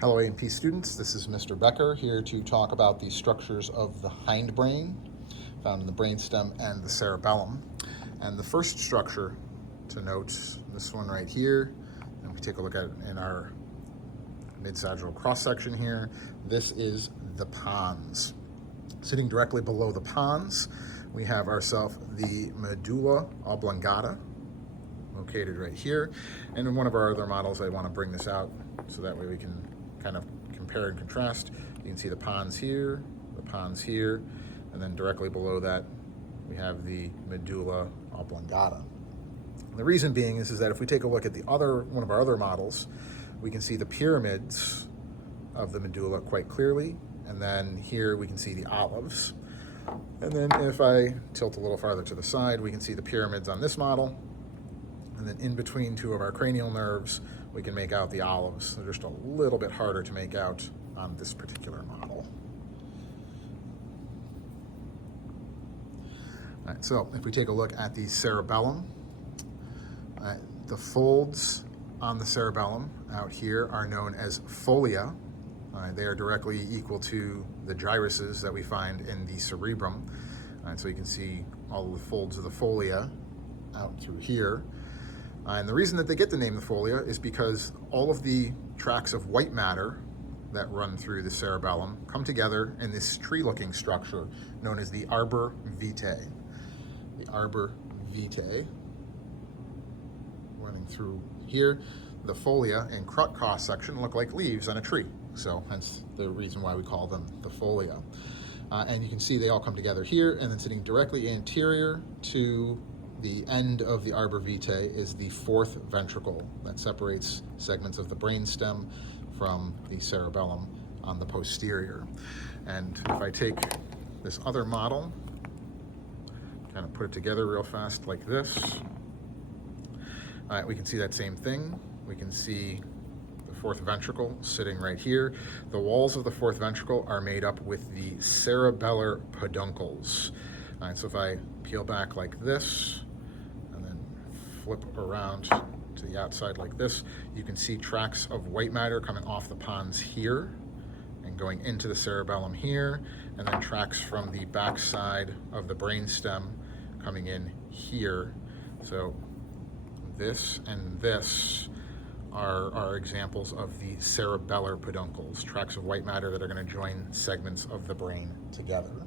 Hello A&P students, this is Mr. Becker here to talk about the structures of the hindbrain found in the brainstem and the cerebellum. And the first structure to note, this one right here, and we take a look at it in our mid-sagittal cross-section here, this is the pons. Sitting directly below the pons, we have ourselves the medulla oblongata, located right here. And in one of our other models, I want to bring this out so that way we can kind of compare and contrast. You can see the pons here, and then directly below that, we have the medulla oblongata. The reason being is that if we take a look at one of our other models, we can see the pyramids of the medulla quite clearly, and then here we can see the olives. And then if I tilt a little farther to the side, we can see the pyramids on this model, and then in between two of our cranial nerves, we can make out the olives. They're just a little bit harder to make out on this particular model. All right, so if we take a look at the cerebellum, the folds on the cerebellum out here are known as folia. They are directly equal to the gyruses that we find in the cerebrum. So you can see all of the folds of the folia out through here. And the reason that they get the name the folia is because all of the tracts of white matter that run through the cerebellum come together in this tree-looking structure known as the arbor vitae. The arbor vitae running through here. The folia and cross-section look like leaves on a tree, so hence the reason why we call them the folia. And you can see they all come together here, and then sitting directly anterior to the end of the arbor vitae is the fourth ventricle that separates segments of the brainstem from the cerebellum on the posterior. And if I take this other model, kind of put it together real fast like this, we can see that same thing. We can see the fourth ventricle sitting right here. The walls of the fourth ventricle are made up with the cerebellar peduncles. So if I peel back like this, flip around to the outside like this, you can see tracts of white matter coming off the pons here and going into the cerebellum here, and then tracts from the backside of the brainstem coming in here. So this and this are examples of the cerebellar peduncles, tracts of white matter that are going to join segments of the brain together.